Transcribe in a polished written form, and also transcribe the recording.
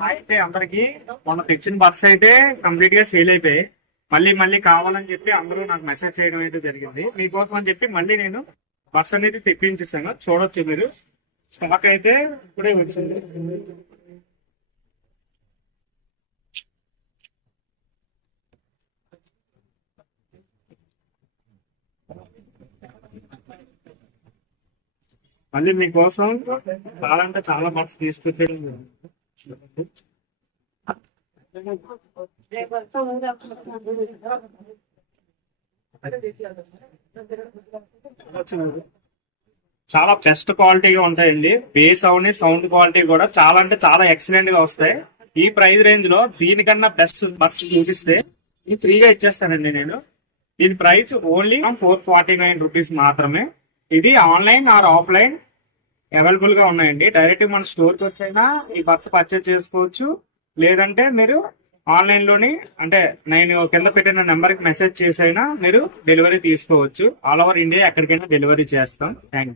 అయితే అందరికి మొన్న తెచ్చిన బర్డ్స్ అయితే కంప్లీట్ గా సేల్ అయిపోయాయి. మళ్ళీ మళ్ళీ కావాలని చెప్పి అందరూ నాకు మెసేజ్ చేయడం అయితే జరిగింది. మీకోసం అని చెప్పి మళ్ళీ నేను బర్డ్స్ అనేది తెప్పించేసాను. చూడొచ్చు మీరు. స్టాక్ అయితే ఇప్పుడే వచ్చింది. మళ్ళీ మీకోసం చాలా అంటే చాలా బర్డ్స్ తీసుకొచ్చేయడం చాలా బెస్ట్ క్వాలిటీగా ఉంటాయండి. బేస్ అవని సౌండ్ క్వాలిటీ కూడా చాలా అంటే చాలా ఎక్సలెంట్ గా వస్తాయి. ఈ ప్రైస్ రేంజ్ లో దీనికన్నా బెస్ట్ బర్డ్స్ చూపిస్తే ఇది ఫ్రీగా ఇచ్చేస్తానండి నేను. దీని ప్రైస్ ఓన్లీ 449 రూపీస్ మాత్రమే. ఇది ఆన్లైన్ ఆర్ ఆఫ్లైన్ అవైలబుల్ గా ఉన్నాయండి. డైరెక్ట్ మన స్టోర్ కి వచ్చైనా ఈ బర్డ్స్ పర్చేజ్ చేసుకోవచ్చు. లేదంటే మీరు ఆన్లైన్ లోని అంటే నేను కింద పెట్టిన నెంబర్ కి మెసేజ్ చేసైనా మీరు డెలివరీ తీసుకోవచ్చు. ఆల్ ఓవర్ ఇండియా ఎక్కడికైనా డెలివరీ చేస్తాం. Thank you.